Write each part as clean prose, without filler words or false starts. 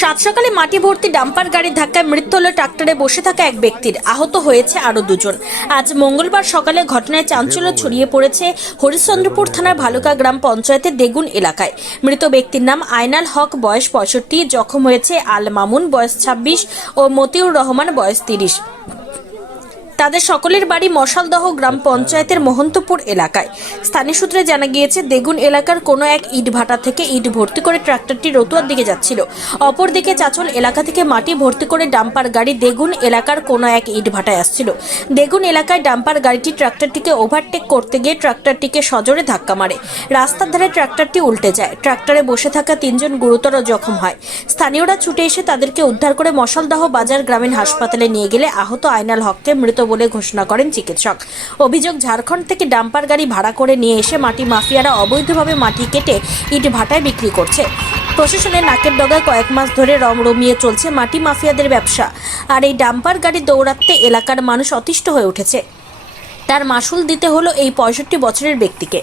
সাত সকালে মাটি ভর্তি ডাম্পার গাড়ির ধাক্কায় মৃত্যু হল ট্রাক্টরে বসে থাকা এক ব্যক্তির, আহত হয়েছে আরো দুজন। আজ মঙ্গলবার সকালে ঘটনায় চাঞ্চল্য ছড়িয়ে পড়েছে হরিশ্চন্দ্রপুর থানার ভালুকা গ্রাম পঞ্চায়েতের দেগুন এলাকায়। মৃত ব্যক্তির নাম আয়নাল হক, বয়স 65। জখম হয়েছে আল মামুন, বয়স 26 ও মতিউর রহমান, বয়স 30। তাদের সকলের বাড়ি মশালদহ গ্রাম পঞ্চায়েতের মহন্তপুর এলাকায়। স্থানীয় সূত্রে জানা গিয়েছে, দেগুন এলাকার কোনো এক ইট ভাটা থেকে ইট ভর্তি করে ট্রাক্টরটি রতুয়ার দিকে যাচ্ছিল। অপরদিকে চাচল এলাকা থেকে মাটি ভর্তি করে ডাম্পার গাড়ি দেগুন এলাকার কোনো এক ইট ভাটায় আসছিল। দেগুন এলাকায় ডাম্পার গাড়িটি ট্রাক্টরটিকে ওভারটেক করতে গিয়ে ট্রাক্টরটিকে সজোরে ধাক্কা মারে। রাস্তার ধারে ট্রাক্টরটি উল্টে যায়। ট্রাক্টরে বসে থাকা 3 জন গুরুতর জখম হয়। স্থানীয়রা ছুটে এসে তাদেরকে উদ্ধার করে মশালদহ বাজার গ্রামীণ হাসপাতালে নিয়ে গেলে আহত আয়নাল হককে মৃত বলে ঘোষণা করেন চিকিৎসক। অভিযোগ, ঝাড়খণ্ড থেকে ডাম্পার গাড়ি ভাড়া করে নিয়ে এসে মাটি মাফিয়ারা অবৈধভাবে মাটি কেটে ইট ভাটায় বিক্রি করছে। প্রশাসনের নাকের ডগায় কয়েক মাস ধরে রমরমিয়ে চলছে মাটি মাফিয়াদের ব্যবসা। আর এই ডাম্পার গাড়ি দৌড়াতে এলাকার মানুষ অতিষ্ঠ হয়ে উঠেছে। তার মাসুল দিতে হলো এই 65 বছরের ব্যক্তিকে।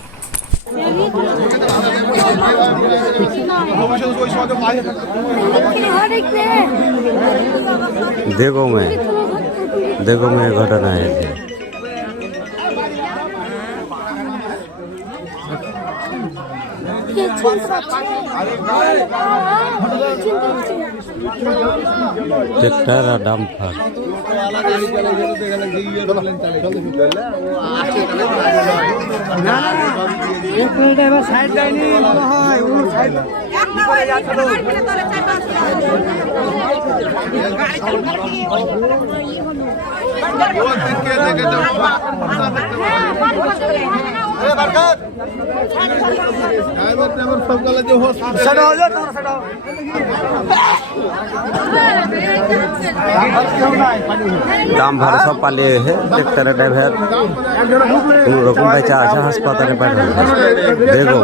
देखो मैं घटना है ट्रैक्टर और डंपर दाम भाड़ा सब पालिए है ट्रैक्टर ड्राइवर কোনো রকম বেচা আছে হাসপাতালে পাঠানো। দেখো